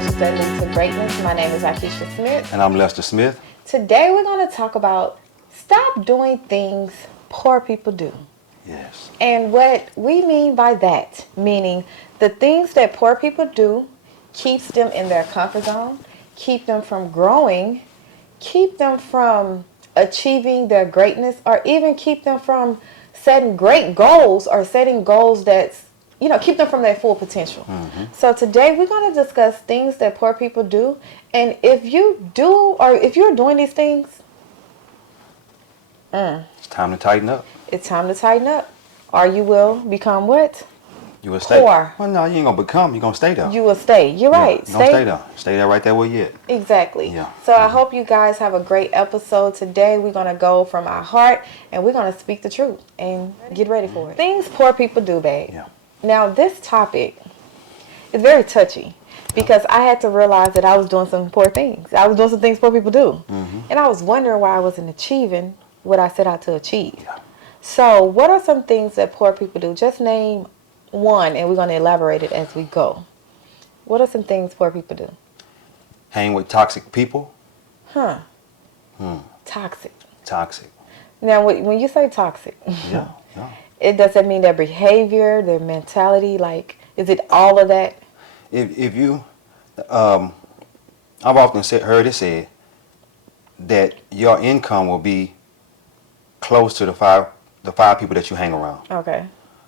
Nudges That Lead to Greatness. My name is Akeisha Smith. And I'm Lester Smith. Today we're going to talk about stop doing things poor people do. Yes. And what we mean by that, meaning the things that poor people do keeps them in their comfort zone, keep them from growing, keep them from achieving their greatness, or even keep them from setting great goals or setting goals that's, keep them from their full potential. Mm-hmm. So today we're going to discuss things that poor people do. And if you do, or if you're doing these things, It's time to tighten up. it's time to tighten up. Or you will become what? You will stay. Poor. Well, no, you ain't going to become. You're going to stay there. You will stay. You're right. You're going to stay there. Stay there right there where you at. Exactly. Yeah. So I hope you guys have a great episode today. We're going to go from our heart and we're going to speak the truth and get ready for it. Things poor people do, babe. Yeah. Now, this topic is very touchy because I had to realize that I was doing some poor things. I was doing some things poor people do. Mm-hmm. And I was wondering why I wasn't achieving what I set out to achieve. Yeah. So what are some things that poor people do? Just name one and we're going to elaborate it as we go. What are some things poor people do? Hang with toxic people. Toxic. Toxic. Now, when you say toxic, Yeah. Yeah. it doesn't mean their behavior, their mentality. Like, is it all of that? If you, I've often heard it said that your income will be close to the five people that you hang around. Okay.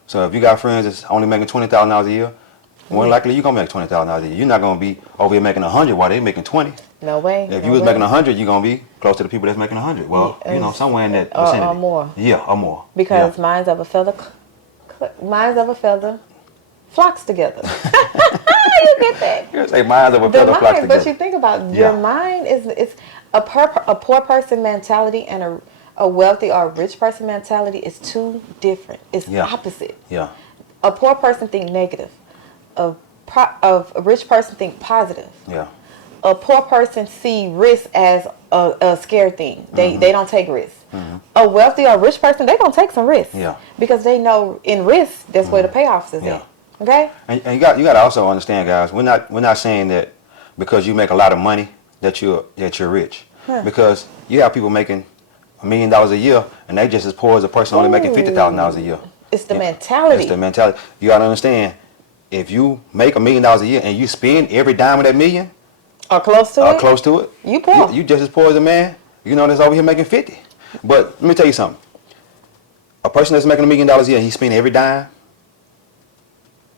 So if you got friends that's only making $20,000 a year, more likely you're gonna make $20,000 a year. You're not gonna be over here making 100 while they making 20. No way. If no you was way. making 100, you're gonna be close to the people that's making 100. Well, somewhere in that vicinity. Or more. Yeah, or more. Because yeah. minds of a feather flocks together. You get that? You say minds of a The feather flocks mind, but together. you think about your mind is a poor person mentality and a wealthy or rich person mentality is two different. It's opposite. Yeah. A poor person think negative. A rich person think positive. Yeah. A poor person see risk as a scare thing. They don't take risks. Mm-hmm. A wealthy or rich person, they gonna take some risks. Yeah. Because they know in risk that's where the payoffs is at. Okay? And you got to also understand, guys. We're not saying that because you make a lot of money that you're rich. Because you have people making $1 million a year and they just as poor as a person only making $50,000 a year. It's the mentality. It's the mentality. You got to understand. If you make $1 million a year and you spend every dime of that million, Or close to it. You poor. You just as poor as a man. That's over here making 50. But let me tell you something. A person that's making $1 million a year and he spend every dime,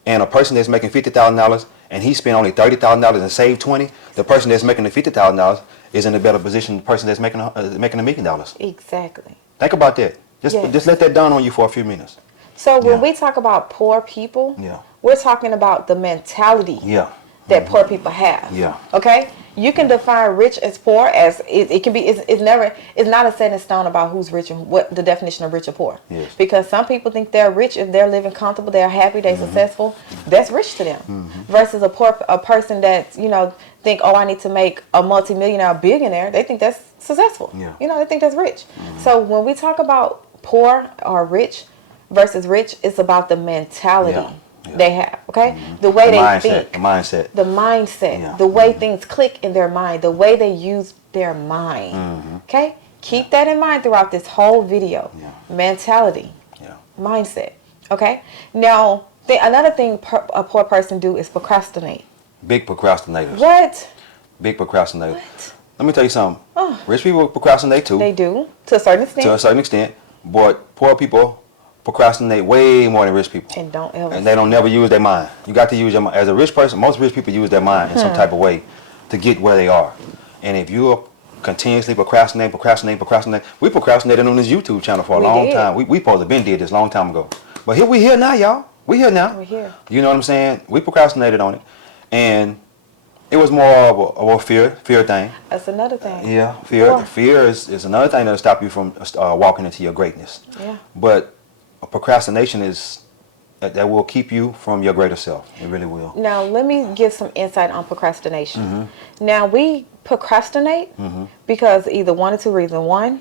and a person that's making $50,000 and he spent only $30,000 and saved 20, the person that's making the $50,000 is in a better position than the person that's making $1 million. Exactly. Think about that. Just let that dawn on you for a few minutes. So when we talk about poor people, we're talking about the mentality that poor people have. Yeah. Okay? You can define rich as poor as it can be. It's not a set in stone about who's rich and what the definition of rich or poor. Yes. Because some people think they're rich if they're living comfortable, they're happy, they're successful. That's rich to them. Versus a person that's think, oh, I need to make a multimillionaire, billionaire. They think that's successful. Yeah. They think that's rich. So when we talk about poor or rich versus rich, it's about the mentality they have, okay? The way they think. The mindset. The mindset. The way things click in their mind. The way they use their mind. Okay? Keep that in mind throughout this whole video. Mentality. Mindset. Okay? Now, another thing a poor person do is procrastinate. Big procrastinators. What? Big procrastinators. What? Let me tell you something. Rich people procrastinate too. They do, to a certain extent. To a certain extent. But poor people procrastinate way more than rich people. And don't ever. And they don't never use their mind. You got to use your mind. As a rich person, most rich people use their mind in some type of way to get where they are. And if you are continuously procrastinate, we procrastinated on this YouTube channel for a long time. We supposed to have been did this a long time ago. But we here now, y'all. We here now. We're here. You know what I'm saying? We procrastinated on it. And it was more of a fear thing. That's another thing. Yeah, fear is another thing that'll stop you from walking into your greatness. Yeah. But procrastination is that will keep you from your greater self. It really will. Now, let me give some insight on procrastination. Now, we procrastinate because either one or two reasons. One,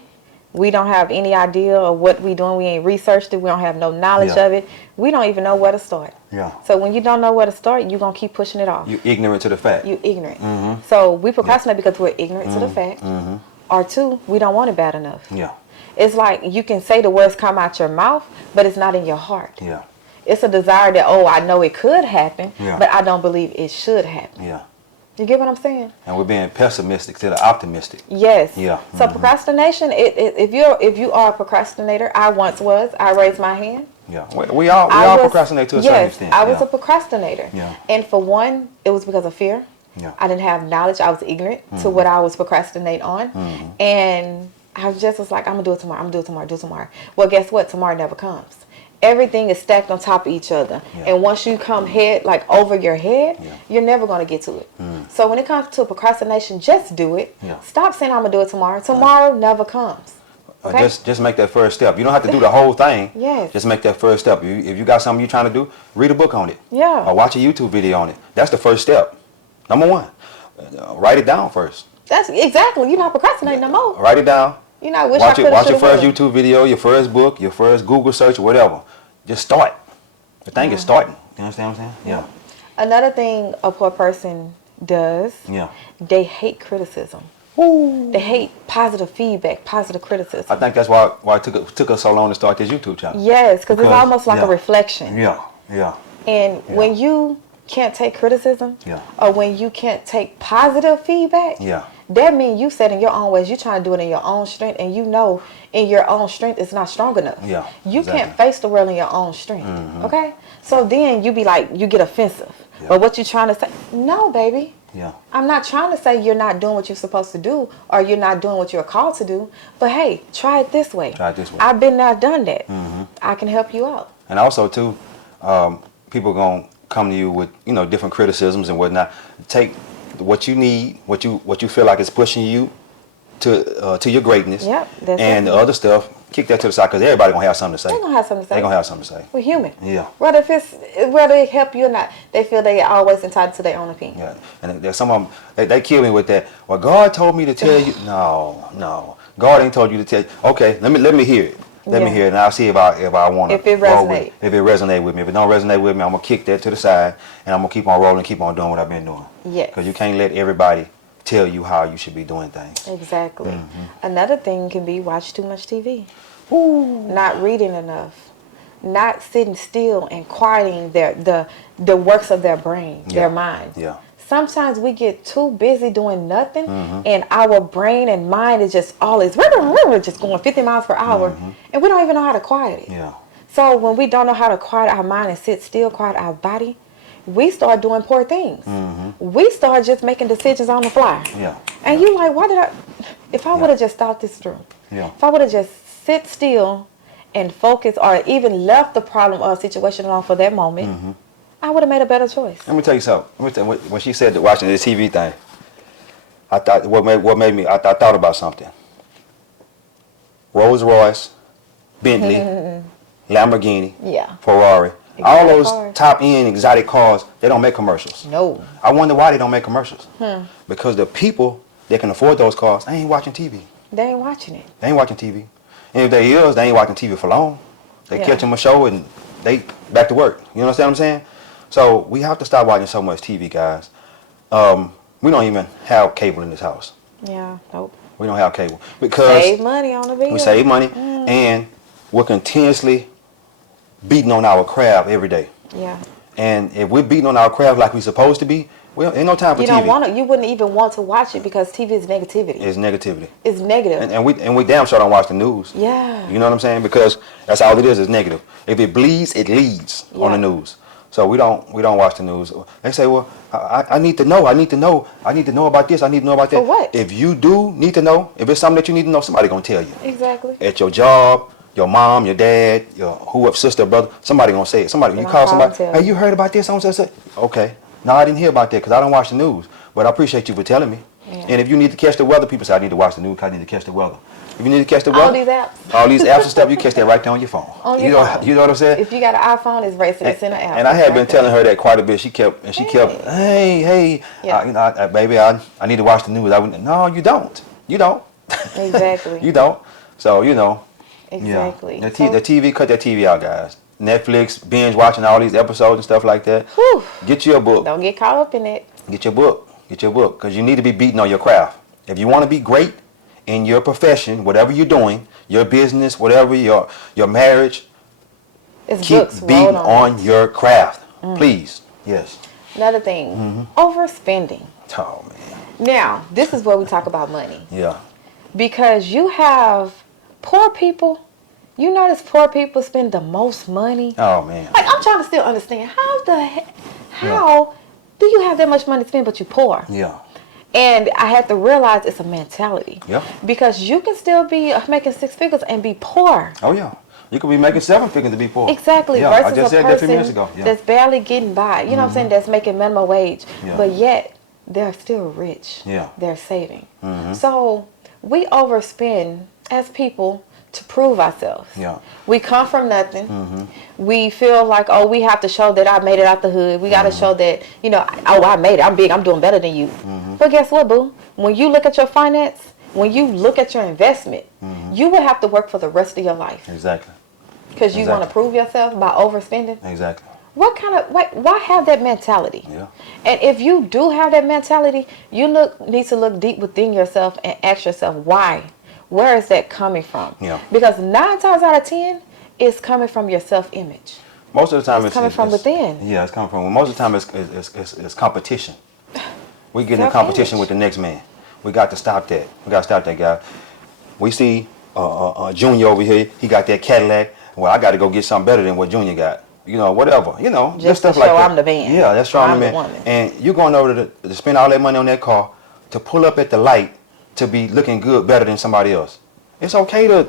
We don't have any idea of what we doing. We ain't researched it. We don't have no knowledge Yeah. of it. We don't even know where to start. Yeah. So when you don't know where to start, you're going to keep pushing it off. You ignorant to the fact. You ignorant. So we procrastinate because we're ignorant to the fact. Or two, we don't want it bad enough. Yeah. It's like you can say the words come out your mouth, but it's not in your heart. Yeah. It's a desire that, oh, I know it could happen, Yeah. but I don't believe it should happen. Yeah. You get what I'm saying? And we're being pessimistic instead of optimistic. Yes. Yeah. So procrastination, if you are a procrastinator, I once was. I raised my hand. Yeah. We all procrastinate to a certain extent. Yes, I was yeah. a procrastinator. Yeah. And for one, it was because of fear. Yeah. I didn't have knowledge. I was ignorant to what I was procrastinating on. And I was like, I'm going to do it tomorrow. I'm going to do it tomorrow. Well, guess what? Tomorrow never comes. Everything is stacked on top of each other. Yeah. And once you come over your head, Yeah. you're never going to get to it. So when it comes to procrastination, just do it. Yeah. Stop saying I'm going to do it tomorrow. Tomorrow never comes. Okay? Just make that first step. You don't have to do the whole thing. Yes. Just make that first step. If you got something you're trying to do, read a book on it. Yeah. Or watch a YouTube video on it. That's the first step. Number one. Write it down first. That's exactly. You're not procrastinating no more. Write it down. You know, I wish Watch I could watch your have first YouTube video, your first book, your first Google search, whatever. Just start. The thing is starting. You understand what I'm saying? Yeah. Another thing a poor person does, Yeah. they hate criticism. Ooh. They hate positive feedback, positive criticism. I think that's why it took us so long to start this YouTube channel. Yes, because it's almost like yeah. a reflection. Yeah. Yeah. And when you can't take criticism, Yeah. or when you can't take positive feedback, Yeah. that means you set in your own ways. You're trying to do it in your own strength, and you know in your own strength it's not strong enough. Yeah, You exactly. can't face the world in your own strength. Okay? So then you be like, you get offensive. Yeah. But what you trying to say? No, baby. Yeah. I'm not trying to say you're not doing what you're supposed to do or you're not doing what you're called to do. But hey, try it this way. Try it this way. I've been there, done that. I can help you out. And also too, people gonna come to you with different criticisms and whatnot. Take what you need, what you feel like is pushing you to your greatness. Yep, that's and it. the other stuff, kick that to the side because everybody gonna have something to say. They're going to have something to say. They gonna have something to say. We're human. Yeah. Whether it help you or not, they feel they are always entitled to their own opinion. Yeah. And there's some of them they kill me with that. Well, God told me to tell you. No. God ain't told you to tell you. Okay, let me hear it. Let me Yeah. hear it, and I'll see if I want to. If it resonate. If it resonate with me. If it don't resonate with me, I'm gonna kick that to the side, and I'm gonna keep on rolling, keep on doing what I've been doing. Yes. Because you can't let everybody tell you how you should be doing things. Exactly. Another thing can be watch too much TV. Not reading enough. Not sitting still and quieting the works of their brain, their mind. Yeah. Sometimes we get too busy doing nothing, and our brain and mind is just always just going 50 miles per hour, and we don't even know how to quiet it. Yeah. So when we don't know how to quiet our mind and sit still, quiet our body, we start doing poor things. We start just making decisions on the fly. Yeah. And you like, if I would have just thought this through, Yeah. if I would have just sit still and focus or even left the problem or situation alone for that moment, I would have made a better choice. Let me tell you something. When she said that watching the TV thing, I thought what made me I thought about something. Rolls Royce, Bentley, Lamborghini, Yeah. Ferrari, all Exotic those cars. top end exotic cars, they don't make commercials. No. I wonder why they don't make commercials. Because the people that can afford those cars, they ain't watching TV. They ain't watching it. They ain't watching TV. And if they is, they ain't watching TV for long. They Yeah. catch them a show and they back to work. You understand what I'm saying? So we have to stop watching so much TV, guys. We don't even have cable in this house. Yeah. Nope. We don't have cable because Save money on the bill. we save money and we're continuously beating on our craft every day. Yeah. And if we're beating on our craft like we're supposed to be, well, ain't no time for You TV. don't want to. You wouldn't even want to watch it because TV is negativity. It's negativity. It's negative. And we damn sure don't watch the news. Yeah. You know what I'm saying? Because that's all it is negative. If it bleeds, it leads on the Yeah. news. So we don't watch the news. They say, well, I need to know. I need to know about this. I need to know about that. For what? If you do need to know, if it's something that you need to know, somebody gonna tell you. Exactly. At your job, your mom, your dad, your whoever, sister, brother, somebody gonna say it. Somebody, you Gonna call call and somebody, tell hey, you heard about this? Someone said, okay. No, I didn't hear about that because I don't watch the news. But I appreciate you for telling me. Yeah. And if you need to catch the weather, people say, I need to watch the news because I need to catch the weather. If you need to catch the weather, All these apps. all these apps and stuff, you catch that right there on your phone. On you your know, phone. you know what I'm saying? If you got an iPhone, it's racing. It's in an app. And I had been Right there. telling her that quite a bit. She kept, hey, Yeah. baby, I need to watch the news. No, you don't. You don't. Exactly. You don't. So, you know. Exactly. Yeah. The TV, cut that TV out, guys. Netflix, binge watching all these episodes and stuff like that. Whew. Get you a book. Don't get caught up in it. Get your book. Get your book. Because you need to be beating on your craft. If you want to be great in your profession, whatever you're doing, your business, whatever, your marriage, It's keep books beating rolled on your craft. Please. Yes. Another thing, overspending. Oh, man. Now, this is where we talk about money. Yeah. Because you have poor people, you notice poor people spend the most money. Oh, man. Like, I'm trying to still understand, how do you have that much money to spend but you poor? Yeah. And I had to realize it's a mentality. Yeah. Because you can still be making 6 figures and be poor. Oh, yeah. You could be making 7 figures to be poor. Exactly. Yeah, I versus just a said that a few minutes person ago. Yeah. that's barely getting by. You know what I'm saying? That's making minimum wage. Yeah. But yet, they're still rich. Yeah. They're saving. So, we overspend as people to prove ourselves. Yeah. We come from nothing. We feel like, oh, we have to show that I made it out the hood. We got to show that, you know, oh, I made it. I'm big. I'm doing better than you. But guess what, boo? When you look at your finance, when you look at your investment, you will have to work for the rest of your life. Exactly. Because you want to Exactly. prove yourself by overspending. Exactly. Why have that mentality? Yeah. And if you do have that mentality, you need to look deep within yourself and ask yourself why. Where is that coming from? Yeah. Because 9 times out of 10, it's coming from your self-image. Most of the time It's coming from within. Yeah, it's coming from. Most of the time it's competition. We get in Self-image. competition with the next man. We got to stop that. We got to stop that guy. We see Junior over here. He got that Cadillac. Well, I got to go get something better than what Junior got. You know, whatever. You know, Just stuff to like show that. I'm the man. Yeah, that's showing I'm the the man. woman. And you're going over to spend all that money on that car to pull up at the light to be looking good, better than somebody else. It's okay to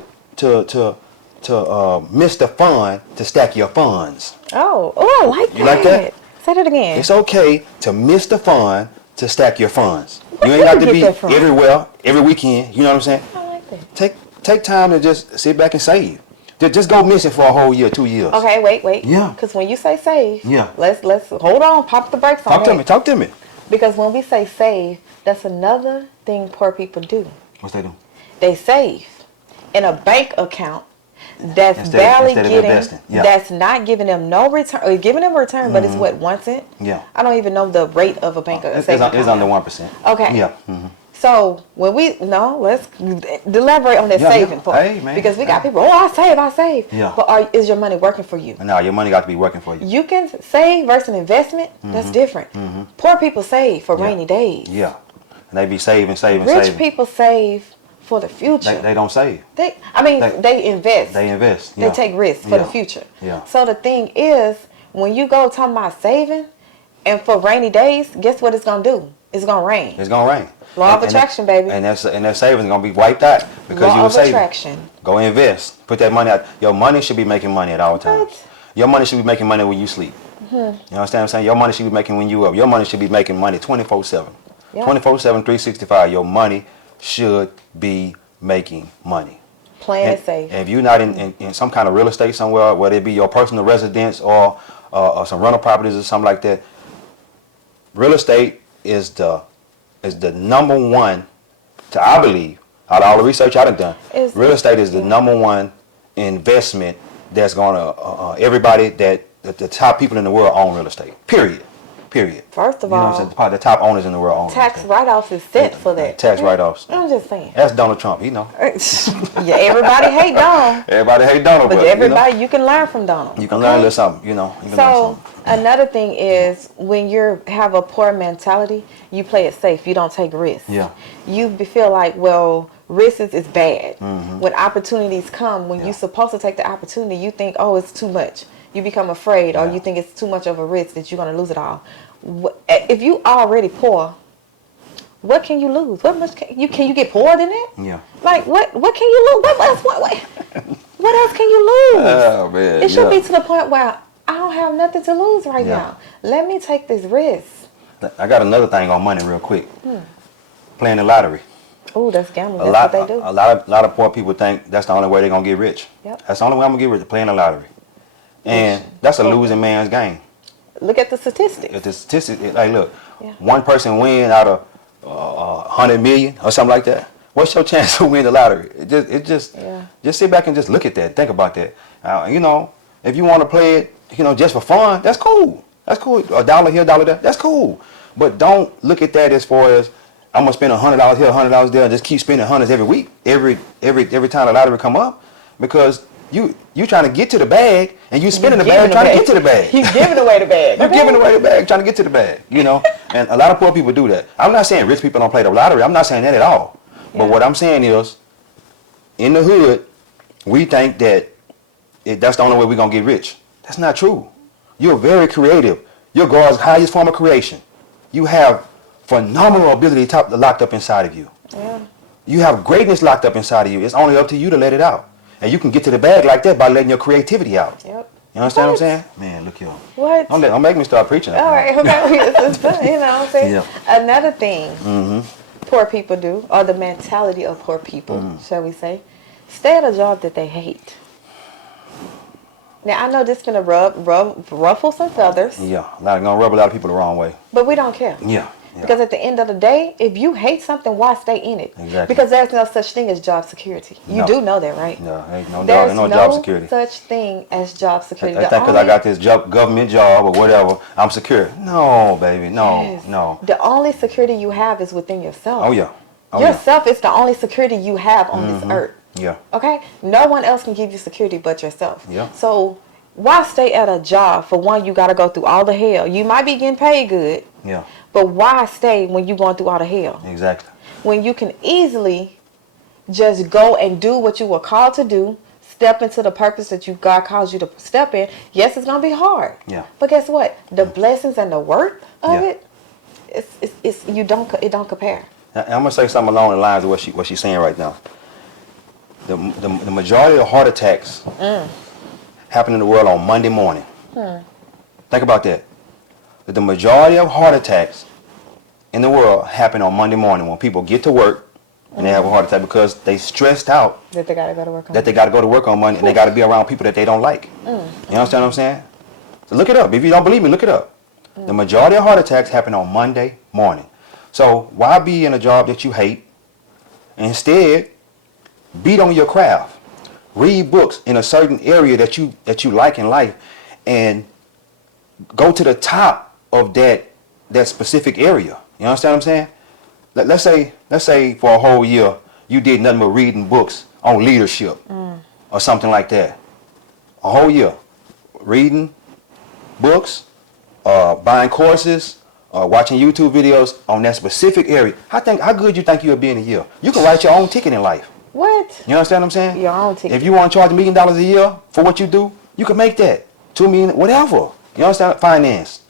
miss the fun to stack your funds. Oh, I like that. You like that? Say that again. It's okay to miss the fun to stack your funds. Where You ain't did got you to get be that from? everywhere, every weekend. You know what I'm saying? I like that. Take time to just sit back and save. Just go missing for a whole year, 2 years. Okay, wait. Yeah. Because when you say save, Yeah. let's hold on, pop the brakes on that. Talk to me. Because when we say save, that's another thing poor people do. What's they do? They save in a bank account that's Instead barely of getting, investing. Yeah. that's not giving them no return, or giving them a return, but it's what, 1 cent? Yeah. I don't even know the rate of a bank It's savings account. under 1%. Okay. Yeah. So when let's elaborate on that Yeah, saving yeah. part. Hey, man. Because we got Hey. people, I save. Yeah. But is your money working for you? Now your money got to be working for you. You can save versus an investment. That's different. Poor people save for rainy days. Yeah. And they be saving. Rich people save for the future. They don't save. They invest. They invest. They Yeah. take risks for the Yeah. future. Yeah. So the thing is, when you go talking about saving, and for rainy days, guess what it's gonna do? It's gonna rain. It's gonna rain. Law of attraction, baby. And that savings gonna be wiped out because you Law were of saving. attraction. Go invest. Put that money out. Your money should be making money at all times. What? Your money should be making money when you sleep. You understand what I'm saying? Your money should be making when you up. Your money should be making money 24/7. Yeah. 24/7, 365. Your money should be making money. Plan And, it safe. and if you're not in some kind of real estate somewhere, whether it be your personal residence or some rental properties or something like that, real estate is the number one, I believe, out of all the research I've done, real estate is the number one investment that's gonna everybody that the top people in the world own real estate. Period. First of You know what all, I'm saying? Probably the top owners in the world own real tax estate. write-offs is set for that. Tax write-offs. I'm just saying. That's Donald Trump. You know. Yeah, everybody hate Donald, Everybody hate Donald, but but everybody you can learn from Donald. you can okay? learn a little something. You know. You can learn So something. another thing is when you have a poor mentality, you play it safe. You don't take risks. Yeah. You feel like, well, risks is bad. When opportunities come, when Yeah. you're supposed to take the opportunity, you think, oh, it's too much. You become afraid, or Yeah. you think it's too much of a risk that you're going to lose it all. If you already poor, what can you lose? What much can you get poorer than that? Yeah. Like what can you lose? What else can you lose? Oh man. It should be to the point where I don't have nothing to lose right Yeah. now. Let me take this risk. I got another thing on money real quick. Playing the lottery. Oh, that's gambling. A That's lot, what they do. a lot of poor people think that's the only way they're gonna get rich. Yep. That's the only way I'm gonna get rich, playing the lottery. And that's a losing man's game. Look at the statistics. If the statistic, like look, Yeah. one person win out of 100 million or something like that. What's your chance to win the lottery? Just Yeah. just sit back and just look at that. Think about that. You know, if you want to play it, you know, just for fun, that's cool. That's cool. $1 here, $1 there, that's cool. But don't look at that as far as I'm gonna spend $100 here, $100 there, and just keep spending hundreds every week, every time the lottery come up, because you trying to get to the bag and you spending the bag trying to get to the bag. You're giving away the bag. You're giving away the bag trying to get to the bag. You know, and a lot of poor people do that. I'm not saying rich people don't play the lottery. I'm not saying that at all. But what I'm saying is, in the hood, we think that that's the only way we're gonna get rich. That's not true. You're very creative. You're God's highest form of creation. You have phenomenal ability locked up inside of you. Yeah. You have greatness locked up inside of you. It's only up to you to let it out. And you can get to the bag like that by letting your creativity out. Yep. You understand what I'm saying? Man, look here. What? Don't make me start preaching. All right, okay. You know what I'm saying? Yeah. Another thing poor people do, or the mentality of poor people, shall we say, stay at a job that they hate. Now, I know this is going to ruffle some feathers. Yeah, gonna rub a lot of people the wrong way. But we don't care. Yeah. Because at the end of the day, if you hate something, why stay in it? Exactly. Because there's no such thing as job security. You No. do know that, right? No, ain't There's no job security. such thing as job security. I think because I got this government job or whatever, I'm secure. No, baby, no, Yes. no. The only security you have is within yourself. Oh yeah. Oh, Yourself is the only security you have on this earth. Yeah. Okay? No one else can give you security but yourself. Yeah. So why stay at a job? For one, you got to go through all the hell. You might be getting paid good, Yeah. but why stay when you're going through all the hell? Exactly. When you can easily just go and do what you were called to do, step into the purpose that God calls you to step in. Yes, it's going to be hard. Yeah. But guess what? The blessings and the work of Yeah. it, it don't compare. I'm gonna say something along the lines of what she's saying right now. The majority of heart attacks happen in the world on Monday morning. Think about that. The majority of heart attacks in the world happen on Monday morning when people get to work and they have a heart attack because they stressed out That they got to go to work on. that they got to go to work on Monday and they got to be around people that they don't like. You understand what I'm saying? So look it up. If you don't believe me, look it up. The majority of heart attacks happen on Monday morning. So why be in a job that you hate? Instead, beat on your craft. Read books in a certain area that you like in life, and go to the top of that specific area. You understand what I'm saying? Let's say for a whole year you did nothing but reading books on leadership or something like that. A whole year reading books, buying courses, watching YouTube videos on that specific area. How good you think you'll be in a year? You can write your own ticket in life. What? You understand what I'm saying? Your own ticket. If you want to charge $1 million a year for what you do, you can make that. $2 million, whatever. You understand? Finance.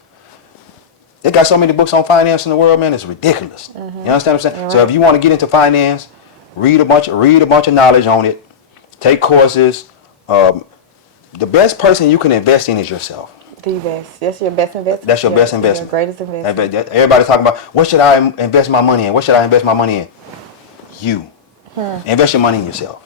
They got so many books on finance in the world, man. It's ridiculous. You understand what I'm saying? Right. So if you want to get into finance, read a bunch of knowledge on it. Take courses. The best person you can invest in is yourself. The best. That's your best investment. That's your best investment. Your greatest investment. Everybody's talking about, what should I invest my money in? What should I invest my money in? You. Invest your money in yourself.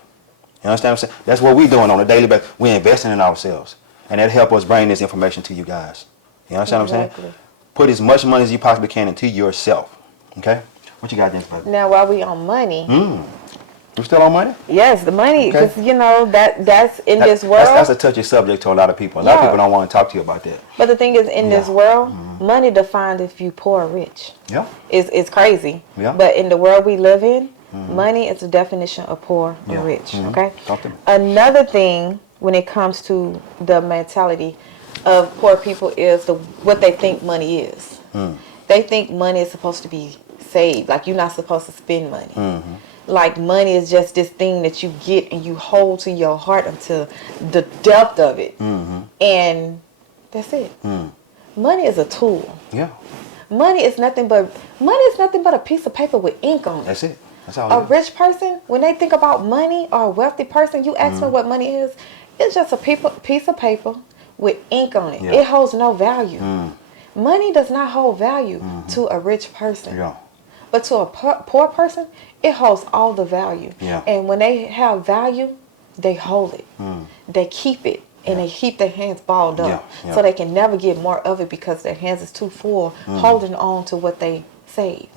You understand what I'm saying? That's what we're doing on a daily basis. We're investing in ourselves. And that helps us bring this information to you guys. You understand what I'm Exactly. saying? Put as much money as you possibly can into yourself. Okay? What you got next, baby? Now, while we on money, You still on money? yes, the money, Okay. because that's in this world. That's a touchy subject to a lot of people. A lot of Yeah. people don't want to talk to you about that. But the thing is, in this Yeah. world, money defined if you poor or rich. Yeah. It's crazy. Yeah. But in the world we live in, money is the definition of poor Yeah. or rich. Okay. Talk to me. Another thing when it comes to the mentality of poor people is what they think money is. They think money is supposed to be saved. Like, you're not supposed to spend money. Like, money is just this thing that you get and you hold to your heart until the depth of it. And that's it. Money is a tool. Yeah. Money is nothing but a piece of paper with ink on it. That's it. That's all A it is. rich person, when they think about money, or a wealthy person, you ask them what money is, it's just a piece of paper with ink on it. Yeah. It holds no value. Money does not hold value to a rich person. Yeah. But to a poor person, it holds all the value. Yeah. And when they have value, they hold it. They keep it. And they keep their hands balled up. Yeah, yeah. So they can never get more of it because their hands is too full holding on to what they save.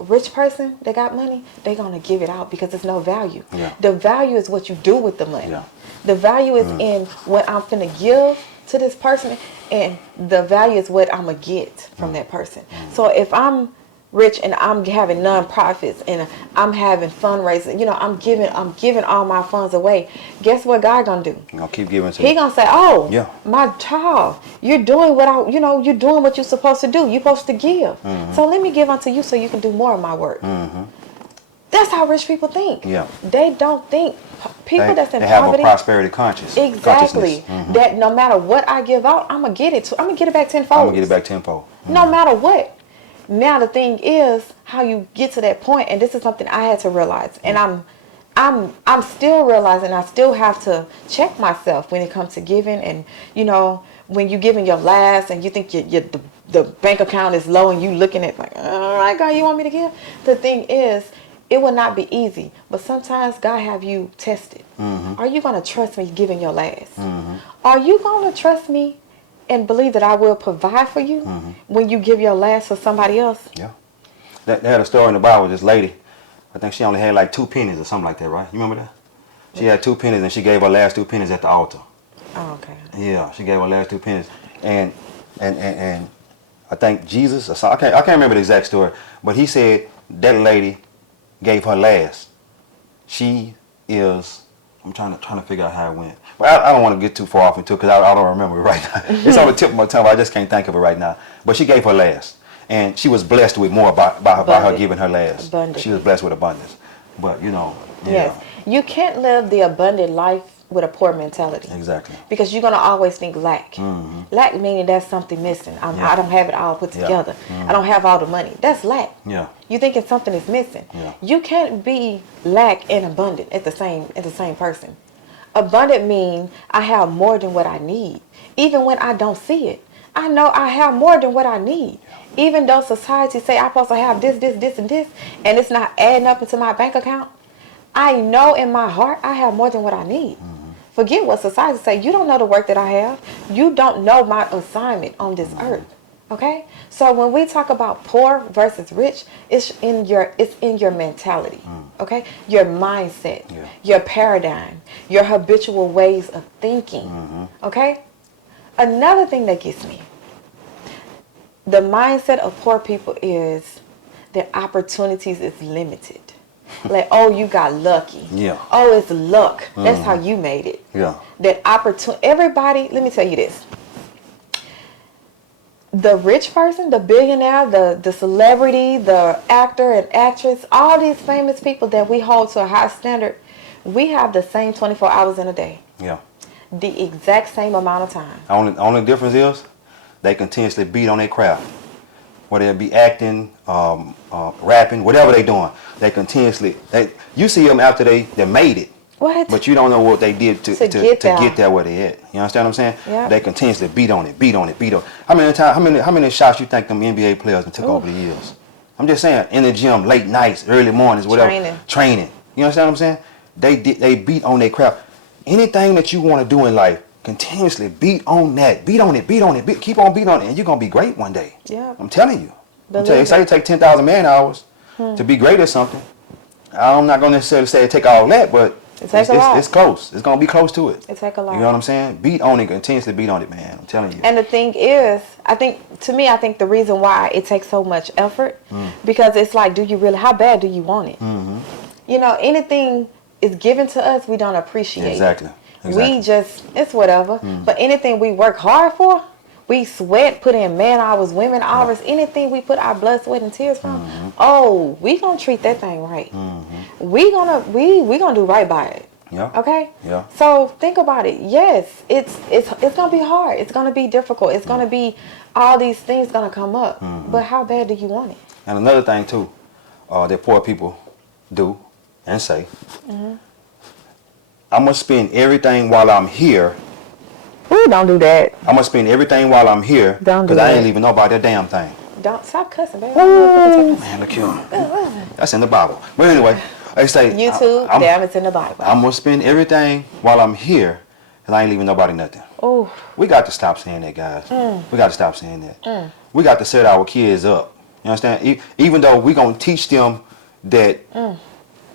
rich person that got money, they're gonna give it out because there's no value. Yeah. The value is what you do with the money. Yeah. The value is in what I'm finna give to this person, and the value is what I'm gonna get from that person. So if I'm rich and I'm having nonprofits and I'm having fundraising, I'm giving all my funds away. Guess what God gonna do? You know, keep giving to He them. gonna say, "Oh, Yeah. my child, you're doing you're doing what you're supposed to do. You're supposed to give. So let me give unto you so you can do more of my work." That's how rich people think. Yeah. They don't think people that's in they have poverty. a prosperity Exactly. consciousness. That no matter what I give out, I'm gonna get it. I'm gonna get it back tenfold. I'm gonna get it back tenfold. No matter what. Now the thing is how you get to that point, and this is something I had to realize, and I'm still realizing. I still have to check myself when it comes to giving, and when you giving your last, and you think the bank account is low, and you looking at like, all right, God, you want me to give? The thing is, it will not be easy, but sometimes God have you tested. Are you gonna trust me giving your last? Are you gonna trust me and believe that I will provide for you when you give your last for somebody else? Yeah. They had a story in the Bible, this lady, I think she only had like 2 pennies or something like that, right? You remember that? She had 2 pennies and she gave her last 2 pennies at the altar. Oh, okay. Yeah, she gave her last 2 pennies. And I think Jesus, or I can't remember the exact story, but he said that lady gave her last. She is, I'm trying to figure out how it went. But I don't want to get too far off into it because I don't remember it right now. It's on the tip of my tongue, but I just can't think of it right now. But she gave her last. And she was blessed with more by her giving her last. Abundant. She was blessed with abundance. But, yeah. Yes. You can't live the abundant life with a poor mentality. Exactly. Because you're going to always think lack. Lack meaning there's something missing. I don't have it all put together. I don't have all the money. That's lack. Yeah. You thinking something is missing. Yeah. You can't be lack and abundant at the same person. Abundant means I have more than what I need. Even when I don't see it. I know I have more than what I need. Even though society say I'm supposed to have this, and this, and it's not adding up into my bank account, I know in my heart I have more than what I need. Forget what society say. You don't know the work that I have. You don't know my assignment on this earth. Okay? So when we talk about poor versus rich, it's in your mentality. Okay? Your mindset, your paradigm, your habitual ways of thinking. Okay? Another thing that gets me, the mindset of poor people is that opportunities is limited. Like, oh, you got lucky. Yeah. Oh, it's luck. That's how you made it. Yeah. That opportunity. Everybody, let me tell you this. The rich person, the billionaire, the celebrity, the actor and actress, all these famous people that we hold to a high standard, we have the same 24 hours in a day. Yeah. The exact same amount of time. Only difference is they continuously beat on their craft. Whether it be acting, rapping, whatever they doing, they continuously. You see them after they made it, What? but you don't know what they did to get there where they at. You understand what I'm saying? Yeah. They continuously beat on it. How many shots you think them NBA players took over the years? I'm just saying, in the gym, late nights, early mornings, whatever. Training. You understand what I'm saying? They beat on their craft. Anything that you want to do in life, continuously beat on that. Keep on beating on it, and you're gonna be great one day. Yeah. I'm telling you. Believe Say it take 10,000 man hours to be great at something. I'm not gonna necessarily say it take all that, but it's close. It's gonna be close to it. It take a lot. You know what I'm saying? Beat on it, continuously beat on it, man. I'm telling you. And the thing is, I think the reason why it takes so much effort, because it's like, how bad do you want it? Anything is given to us, we don't appreciate Exactly. it. We just, it's whatever. But anything we work hard for, we sweat, put in man hours, women hours, anything we put our blood, sweat, and tears from, we gonna treat that thing right. We gonna do right by it. Yeah. Okay? Yeah. So think about it. Yes, it's gonna be hard. It's gonna be difficult. It's gonna be all these things gonna come up. But how bad do you want it? And another thing too, that poor people do and say, I'm gonna spend everything while I'm here. Ooh, don't do that. I'm gonna spend everything while I'm here Don't do because I that. ain't even know about that damn thing. Don't stop cussing, baby. Man, look here. That's in the Bible. But anyway, they say YouTube, damn, it's in the Bible. I'm gonna spend everything while I'm here because I ain't leaving nobody nothing. Oh, We got to stop saying that, guys. We got to stop saying that. We got to set our kids up You understand? Even though we're gonna teach them that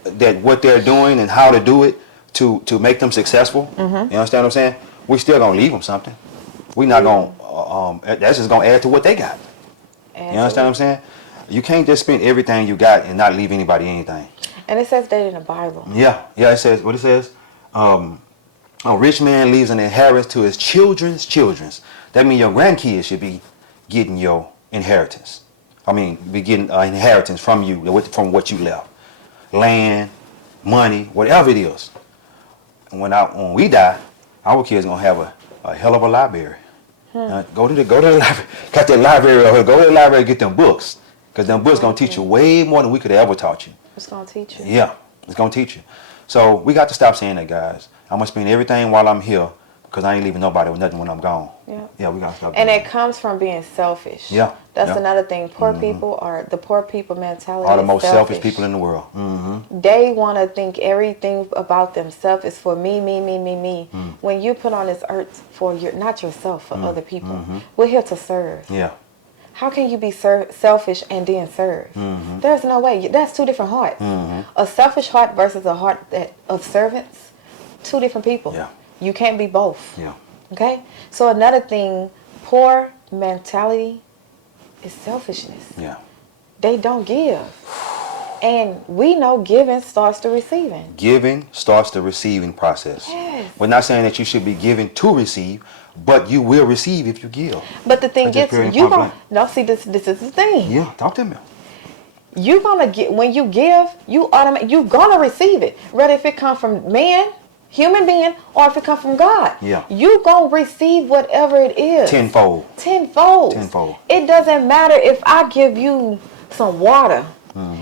that what they're doing and how to do it to make them successful. You understand what I'm saying? We still gonna leave them something. We not gonna. That's just gonna add to what they got. You understand what I'm saying? You can't just spend everything you got and not leave anybody anything. And it says that in the Bible. Yeah. It says what it says. A rich man leaves an inheritance to his children's children's. That means your grandkids should be getting your inheritance. I mean, be getting an inheritance from you, from what you left. Land, money, whatever it is. And when we die, our kids gonna have a hell of a library. Go to the library. Got that library over here. Go to the library and get them books. Because them books gonna teach you way more than we could have ever taught you. It's gonna teach you. Yeah, it's gonna teach you. So we got to stop saying that, guys. I'm gonna spend everything while I'm here because I ain't leaving nobody with nothing when I'm gone. Yeah, we gotta stop. And doing it comes from being selfish. Yeah, that's yeah. another thing. Poor people are the poor people mentality. All the is most selfish. selfish people in the world. They want to think everything about themselves is for me. When you put on this earth for not yourself, for other people. We're here to serve. Yeah. How can you be selfish and then serve? There's no way. That's two different hearts. A selfish heart versus a heart of servants, two different people. Yeah. You can't be both. Yeah. Okay? So another thing, poor mentality is selfishness. Yeah. They don't give. And we know giving starts to receiving. Giving starts the receiving process. Yes. We're not saying that you should be giving to receive, but you will receive if you give. But the thing That's just is, very you point gonna see this is the thing. Yeah, talk to me. You're gonna get when you give, you're gonna receive it. Whether if it comes from man, human being, or if it comes from God. Yeah. You gonna receive whatever it is. Tenfold. Tenfold. It doesn't matter if I give you some water.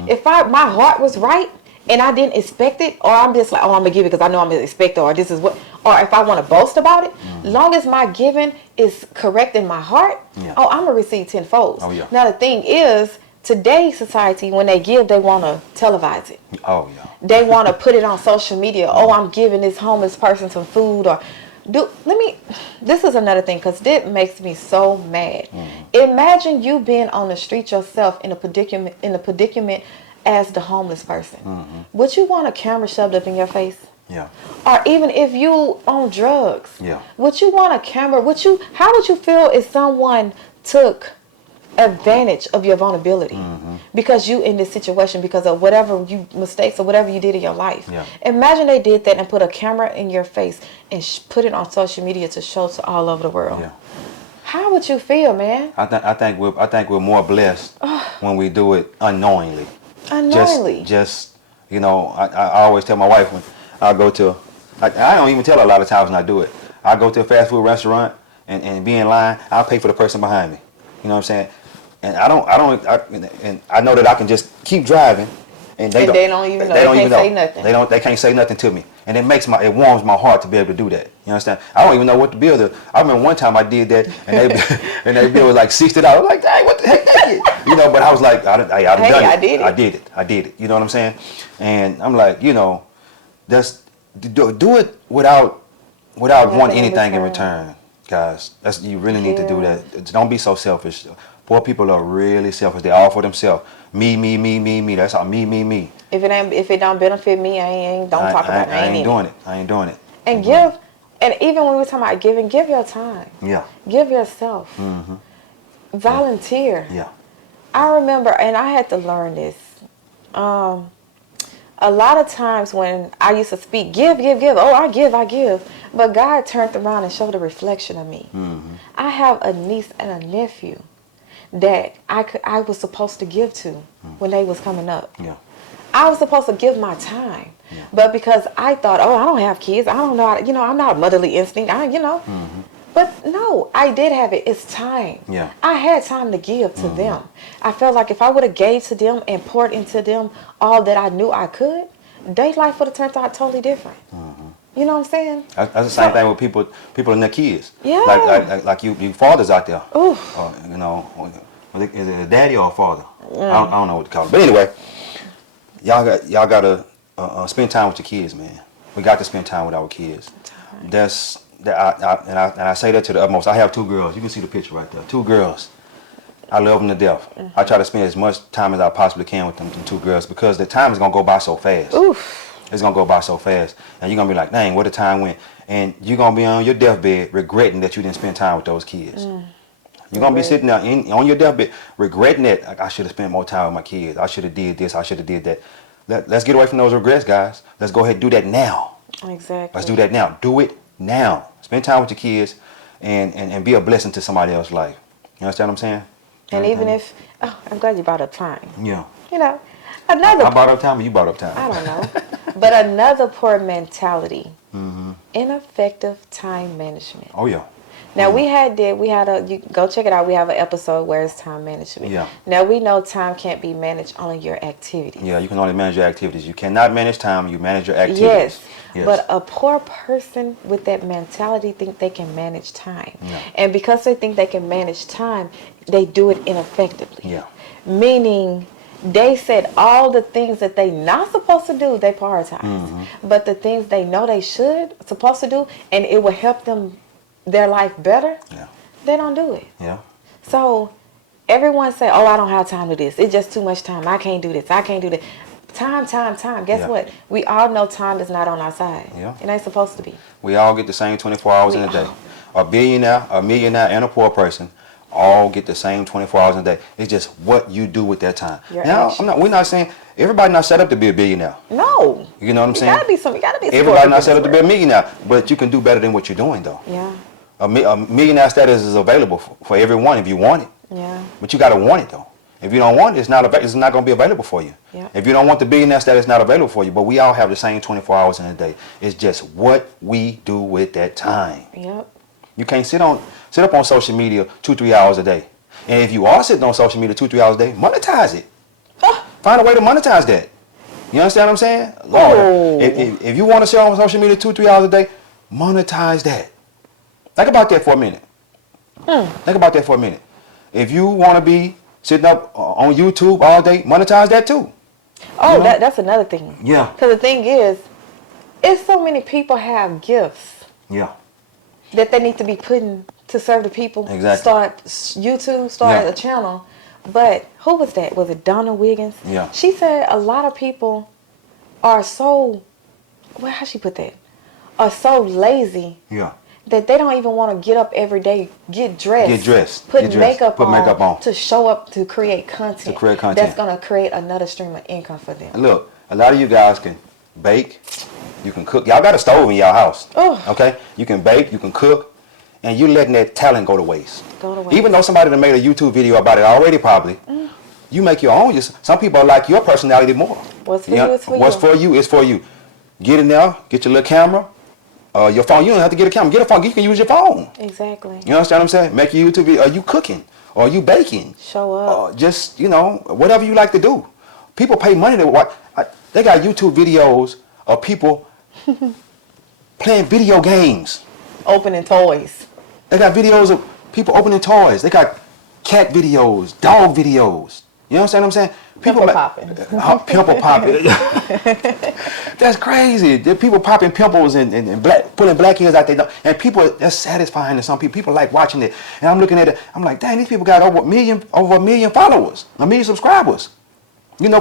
If my heart was right and I didn't expect it, or I'm just like, oh, I'm gonna give it because I know I'm gonna expect it, or this is what, or if I want to boast about it, long as my giving is correct in my heart, oh, I'm gonna receive tenfold. Oh, yeah. Now the thing is, today's society, when they give, they want to televise it. Oh yeah. They want to put it on social media. Oh, I'm giving this homeless person some food, or this is another thing, because this makes me so mad. Imagine you being on the street yourself in a predicament as the homeless person. Would you want a camera shoved up in your face? Yeah. Or even if you on drugs, Yeah. would you want a camera? How would you feel if someone took advantage of your vulnerability because you in this situation because of whatever mistakes or whatever you did in your life? Yeah. Imagine they did that and put a camera in your face and put it on social media to show to all over the world. Yeah. How would you feel, man? I think we're more blessed when we do it unknowingly. Unknowingly. Just you know, I always tell my wife when I go to, I don't even tell her a lot of times when I do it. I go to a fast food restaurant and be in line. I'll pay for the person behind me. You know what I'm saying? And I know that I can just keep driving, and they don't even know. They can't say nothing. They can't say nothing to me, and it warms my heart to be able to do that. You understand? I don't even know what the bill is. I remember one time I did that, and they bill was like $60. I was like, dang, what the heck that is? You know, but I was like, I did it. You know what I'm saying? And I'm like, you know, just do it without wanting anything in return, guys. You really need to do that. Don't be so selfish. Poor people are really selfish. They're all for themselves. Me. That's all. Me. If it don't benefit me, don't talk about it. I ain't doing it. And give, and even when we're talking about giving, give your time. Yeah. Give yourself. Volunteer. Yeah. I remember, and I had to learn this. A lot of times when I used to speak, give. Oh, I give. But God turned around and showed a reflection of me. I have a niece and a nephew that I was supposed to give to when they was coming up. Yeah. I was supposed to give my time. Yeah. But because I thought, oh, I don't have kids. I don't know how to, I'm not a motherly instinct. But no, I did have it. It's time. Yeah. I had time to give to them. I felt like if I would have gave to them and poured into them all that I knew I could, their life would have turned out totally different. You know what I'm saying? That's the same thing with people and their kids. Yeah. Like you fathers out there. Ooh. You know, is it a daddy or a father? I don't know what to call it. But anyway, y'all gotta spend time with your kids, man. We got to spend time with our kids. I say that to the utmost. I have 2 girls. You can see the picture right there. 2 girls. I love them to death. I try to spend as much time as I possibly can with them two girls because the time is gonna go by so fast. Oof. It's gonna go by so fast, and you're gonna be like, dang, where the time went, and you're gonna be on your deathbed regretting that you didn't spend time with those kids. You're gonna be sitting there on your deathbed regretting that, like, I should have spent more time with my kids. I should have did this. I should have did that. Let's get away from those regrets, guys. Let's go ahead and do that now. Exactly. Let's do that now. Do it now. Spend time with your kids, and be a blessing to somebody else's life. You understand what I'm saying? And even if, I'm glad you brought up time. Yeah. You know, another. I brought up time, or you brought up time? I don't know. But another poor mentality, Mm-hmm. ineffective time management. Oh yeah. Now we had you go check it out. We have an episode where it's time management. Yeah. Now we know time can't be managed, only your activities. Yeah, you can only manage your activities. You cannot manage time. You manage your activities. Yes. Yes. But a poor person with that mentality think they can manage time. Yeah. And because they think they can manage time, they do it ineffectively. Yeah. Meaning they said all the things that they not supposed to do, they prioritize. Mm-hmm. But the things they know they supposed to do, and it will help them their life better, Yeah. they don't do it. Yeah. So everyone say, oh, I don't have time to do this. It's just too much time. I can't do this. I can't do that. Time. Guess Yeah. what? We all know time is not on our side. Yeah. It ain't supposed to be. We all get the same 24 hours in a day. A billionaire, a millionaire, and a poor person all get the same 24 hours in a day. It's just what you do with that time. Your Now, actions. we're not saying everybody not set up to be a billionaire. No. You know what I'm You saying? gotta be some. You gotta be. Everybody not set up to be a millionaire, but you can do better than what you're doing though. Yeah. A millionaire status is available for everyone if you want it. Yeah. But you got to want it though. If you don't want it, it's not going to be available for you. Yeah. If you don't want the billionaire status, it's not available for you. But we all have the same 24 hours in a day. It's just what we do with that time. Yep. You can't sit up on social media 2-3 hours a day. And if you are sitting on social media 2-3 hours a day, monetize it. Find a way to monetize that. You understand what I'm saying? Lord, Oh. if you want to sit on social media 2-3 hours a day, monetize that. Think about that for a minute. Think about that for a minute. If you want to be sitting up on YouTube all day, monetize that too. Oh, You know? that's another thing. Yeah. Because the thing is, it's so many people have gifts Yeah. that they need to be putting to serve the people. Exactly. Start YouTube, start Yeah. a channel. But who was that? Was it Donna Wiggins? Yeah. She said a lot of people are so, well, how she put that? Are so lazy Yeah. that they don't even want to get up every day, get dressed, put Get dressed, makeup put on, makeup on. to show up to create content. To create content. That's gonna create another stream of income for them. And look, a lot of you guys can bake, you can cook. Y'all got a stove in y'all house. Oh. Okay? You can bake, you can cook, and you letting that talent go to waste. Go to waste. Even though somebody that made a YouTube video about it already probably, you make your own. Some people like your personality more. What's for you is for What's you. for you is for you. Get in there, get your little camera, your phone. You don't have to get a camera. Get a phone. You can use your phone. Exactly. You understand what I'm saying? Make your YouTube video. Are you cooking? Or are you baking? Show up. Just, whatever you like to do. People pay money to watch. They got YouTube videos of people playing video games. Opening toys. They got videos of people opening toys. They got cat videos, dog videos. You understand what I'm saying? Pimple popping. Pimple popping. That's crazy. The people popping pimples and pulling blackheads out there. And people, that's satisfying to some people. People like watching it. And I'm looking at it. I'm like, dang, these people got over a million followers, 1 million subscribers.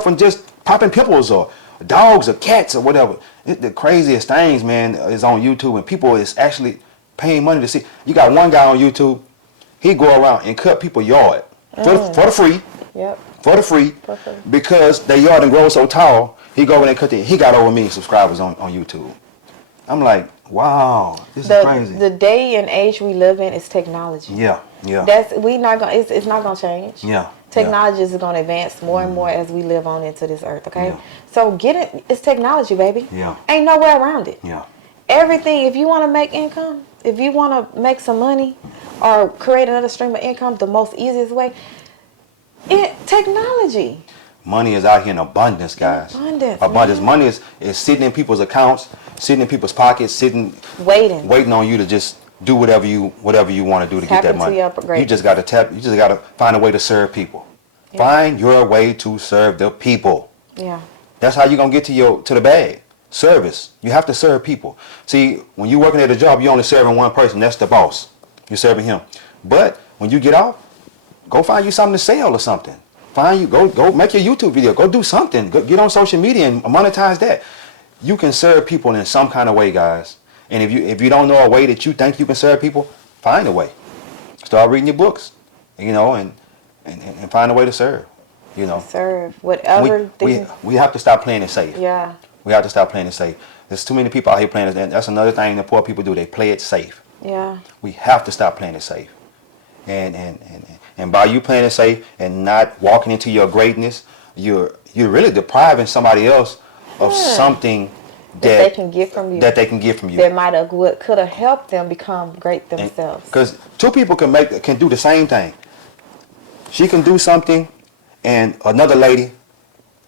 From just popping pimples or dogs or cats or whatever. The craziest things, man, is on YouTube. And people is actually paying money to see. You got one guy on YouTube. He go around and cut people's yard for the free. Yep. For the free, Perfect. because their yard and grow so tall, he go in and cut it. He got over 1 million subscribers on YouTube. I'm like, wow, this is crazy. The day and age we live in is technology. Yeah. It's not gonna change. Yeah. Technology is gonna advance more and more as we live on into this earth. Okay. Yeah. So it's technology, baby. Yeah. Ain't no way around it. Yeah. Everything. If you want to make income, if you want to make some money, or create another stream of income, the most easiest way. Technology. Money is out here in abundance, guys. Abundance, man. Money is sitting in people's accounts, sitting in people's pockets, waiting on you to just do whatever you want to do to Tap get that into money. your upgrade. You just got to find a way to serve people. Yeah. Find your way to serve the people. Yeah. That's how you're going to get to the bag. Service. You have to serve people. See, when you're working at a job, you're only serving one person. That's the boss. You're serving him. But when you get off, Go find you something to sell or something. Go make your YouTube video. Go do something. Go, get on social media and monetize that. You can serve people in some kind of way, guys. And if you don't know a way that you think you can serve people, find a way. Start reading your books, you know, and find a way to serve. You know, serve whatever we have to stop playing it safe. Yeah. We have to stop playing it safe. There's too many people out here playing it, and that's another thing that poor people do. They play it safe. Yeah. We have to stop playing it safe. And by you playing it safe and not walking into your greatness, you're really depriving somebody else of something that they can get from you. That they can get from you. That might have could have helped them become great themselves. Because two people can do the same thing. She can do something, and another lady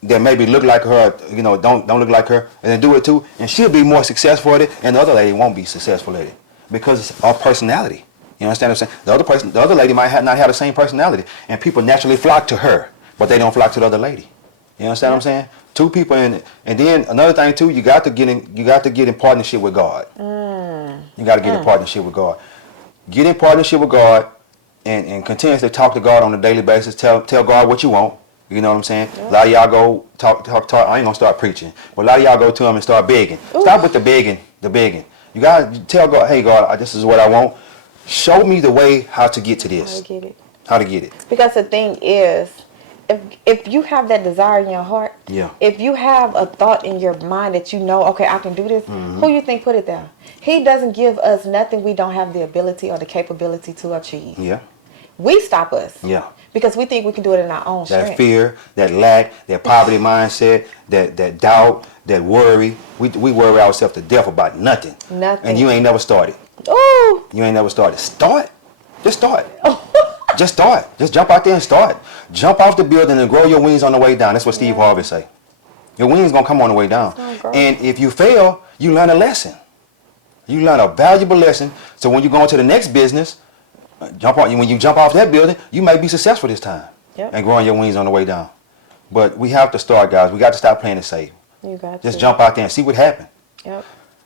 that maybe look like her, you know, don't look like her, and then do it too, and she'll be more successful at it, and the other lady won't be successful at it because it's our personality. You understand what I'm saying? The other lady might not have the same personality, and people naturally flock to her, but they don't flock to the other lady. You understand what I'm saying? Two people and then another thing too, you got to get in partnership with God. You got to get in partnership with God. Get in partnership with God, and continuously talk to God on a daily basis. Tell God what you want. You know what I'm saying? A lot of y'all go talk. I ain't gonna start preaching, but a lot of y'all go to him and start begging. Stop with the begging. You gotta tell God, hey God, this is what I want. Show me the way how to get to this. How to get it. Because the thing is, if you have that desire in your heart, if you have a thought in your mind that you know, okay, I can do this, who you think put it there? He doesn't give us nothing we don't have the ability or the capability to achieve. Yeah. We stop us. Yeah. Because we think we can do it in our own strength. That fear, that lack, that poverty mindset, that doubt, that worry. We worry ourselves to death about nothing. Nothing. And you ain't never started. Ooh. You ain't never started. Start. Just start. Just start. Just jump out there and start. Jump off the building and grow your wings on the way down. That's what Steve Harvey say. Your wings gonna come on the way down. And if you fail, you learn a lesson. You learn a valuable lesson. So when you go into the next business, when you jump off that building, you might be successful this time. And growing your wings on the way down. But we have to start, guys. We got to stop playing it safe. You got Just jump out there and see what happens. Yep.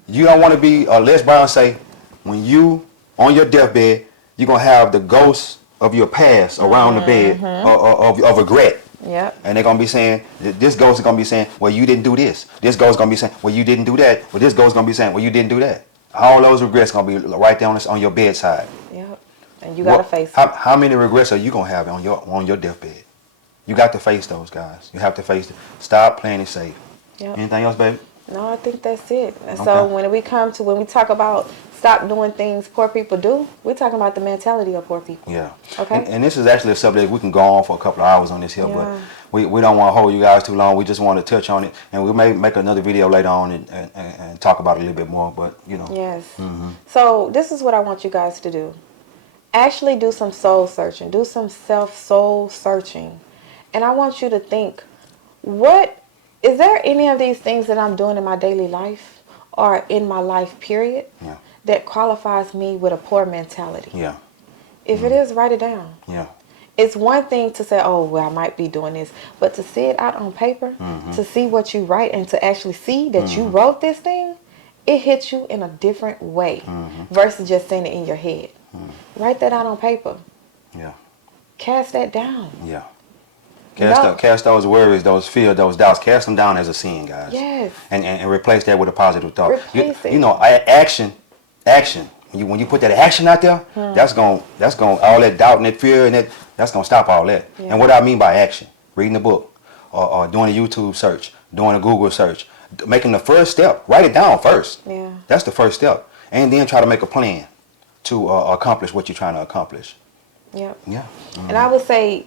You don't want to be, Les Brown say, when you on your deathbed, you're going to have the ghosts of your past around the bed of regret. Yep. And they're going to be saying, this ghost is going to be saying, well, you didn't do this. This ghost is going to be saying, well, you didn't do that. Well, this ghost is going to be saying, well, you didn't do that. All those regrets going to be right there on your bedside. Yep. And you got to face it. How many regrets are you going to have on your deathbed? You got to face those, guys. You have to face it. Stop playing it safe. Yep. Anything else, baby? No, I think that's it. And so when we talk about stop doing things poor people do, we're talking about the mentality of poor people. Yeah. Okay. And this is actually a subject we can go on for a couple of hours on this here, but we don't want to hold you guys too long. We just want to touch on it, and we may make another video later on and talk about it a little bit more. But you know. Yes. So this is what I want you guys to do. Actually, do some soul searching. Do some soul searching, and I want you to think, what is there any of these things that I'm doing in my daily life or in my life period that qualifies me with a poor mentality? Yeah. If it is, write it down. Yeah. It's one thing to say, oh, well, I might be doing this. But to see it out on paper, to see what you write and to actually see that you wrote this thing, it hits you in a different way versus just saying it in your head. Write that out on paper. Yeah. Cast that down. Yeah. Cast those worries, those fears, those doubts. Cast them down as a sin, guys. Yes. And replace that with a positive thought. Replace it. You know, action. When you put that action out there, that's going all that doubt and that fear and that's gonna stop all that. Yeah. And what I mean by action, reading a book, or doing a YouTube search, doing a Google search, making the first step. Write it down first. Yeah. That's the first step, and then try to make a plan to accomplish what you're trying to accomplish. Yep. Yeah. And I would say,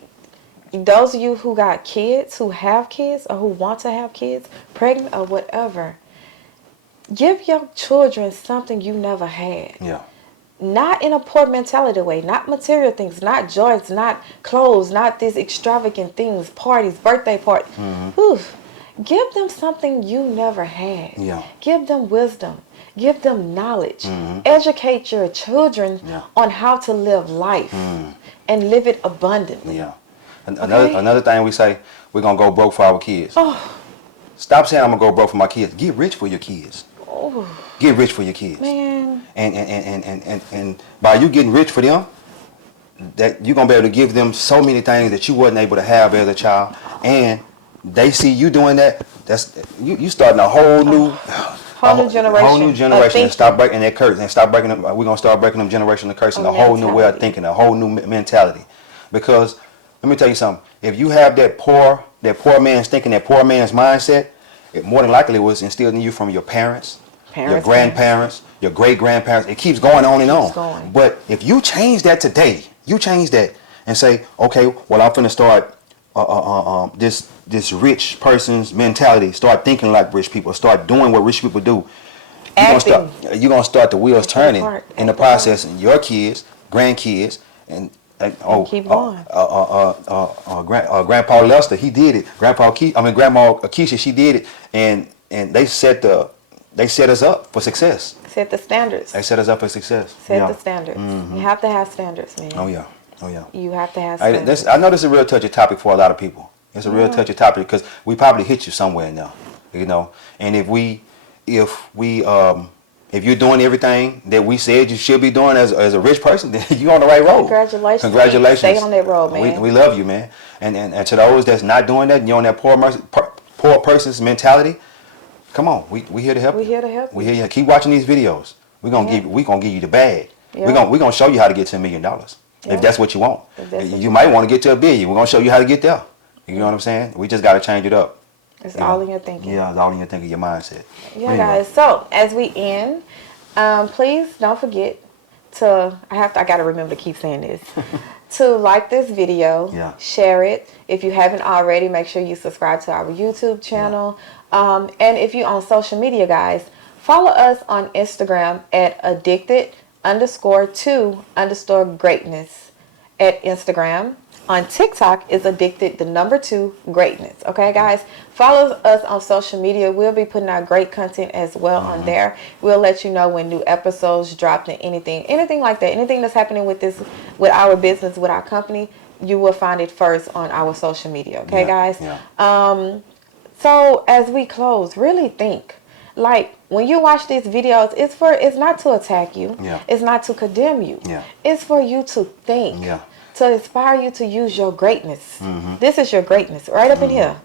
those of you who got kids, who have kids, or who want to have kids, pregnant or whatever, give your children something you never had. Yeah. Not in a poor mentality way, not material things, not joints, not clothes, not these extravagant things, parties, birthday parties. Give them something you never had. Yeah. Give them wisdom. Give them knowledge. Educate your children on how to live life and live it abundantly. Yeah. Another thing we say, we're going to go broke for our kids. Stop saying I'm going to go broke for my kids. Get rich for your kids. Get rich for your kids. Man. And by you getting rich for them, that you're gonna be able to give them so many things that you wasn't able to have as a child, and they see you doing that. That's you starting a whole new. Whole new generation. Whole new of generation, and stop thinking. breaking that curse, and stop breaking them. We're gonna start breaking them generational curse and a whole new way of Mentality. thinking, a whole new mentality. Because let me tell you something: if you have that poor man's thinking, that poor man's mindset, it more than likely was instilled in you from your parents, your grandparents, your great grandparents. It keeps going on and Keeps on. going. But if you change that today, you change that and say, okay, well, I'm finna start this rich person's mentality. Start thinking like rich people. Start doing what rich people do. You're gonna start the wheels turning in the process, and your kids, grandkids, and keep going. Grandpa Lester, he did it. Grandma Keisha, she did it, and they set us up for success. Set the standards. They set us up for success. Set the standards. You have to have standards, man. Oh yeah. You have to have standards. I know this is a real touchy topic for a lot of people. It's a real touchy topic because we probably hit you somewhere now, you know. And if you're doing everything that we said you should be doing as a rich person, then you're on the right road. Congratulations. Stay on that road, man. We love you, man. And to those that's not doing that, and you're on that poor person's mentality, come on. We here to help you. We here to help you. We here. Keep watching these videos. We're gonna give you the bag. Yeah. We're gonna show you how to get $10 million. If that's what you want. You might want to get to $1 billion. We're going to show you how to get there. You know what I'm saying? We just got to change it up. It's all in your thinking. Yeah, it's all in your thinking, your mindset. Yeah, guys. So, as we end, please don't forget to, I got to remember to keep saying this, to like this video, share it. If you haven't already, make sure you subscribe to our YouTube channel. And if you're on social media, guys, follow us on Instagram at addicted_to_greatness at Instagram. On TikTok is addicted2greatness. Okay, guys, follow us on social media. We'll be putting out great content as well on there. We'll let you know when new episodes drop and anything like that. Anything that's happening with our business, with our company, you will find it first on our social media. Okay, guys. So as we close, really think. Like, when you watch these videos, it's not to attack you. It's not to condemn you. It's for you to think. To inspire you to use your greatness. This is your greatness right up in here.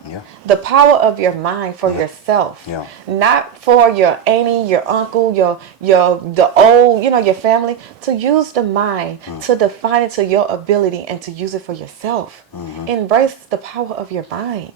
The power of your mind for yourself. Not for your auntie, your uncle, the old, your family. To use the mind, to define it to your ability and to use it for yourself. Embrace the power of your mind.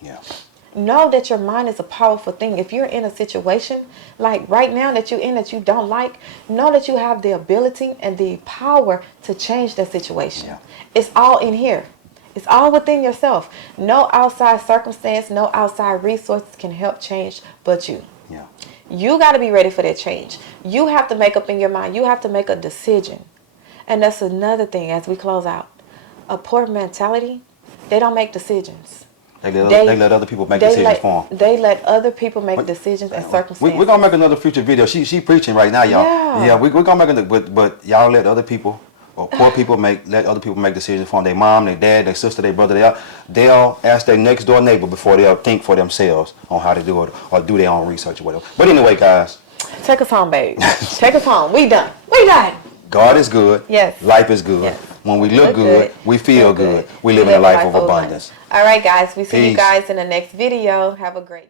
Know that your mind is a powerful thing. If you're in a situation like right now that you're in that you don't like, know that you have the ability and the power to change that situation. It's all in here. It's all within yourself. No outside circumstance, no outside resources can help change but you. You got to be ready for that change. You have to make up in your mind. You have to make a decision. And that's another thing as we close out. A poor mentality, they don't make decisions. They let other people make decisions for them. They let other people make decisions and circumstances. We're going to make another future video. She preaching right now, y'all. Yeah, we're going to make another, but y'all let other people, or poor people let other people make decisions for them. Their mom, their dad, their sister, their brother. They'll ask their next door neighbor before they'll think for themselves on how to do it or do their own research or whatever. But anyway, guys. Take us home, babe. Take us home. We done. God is good. Yes. Life is good. Yes. When we look good, we feel good. We live in a life of abundance. All right, guys. We see Peace. you guys in the next video. Have a great day.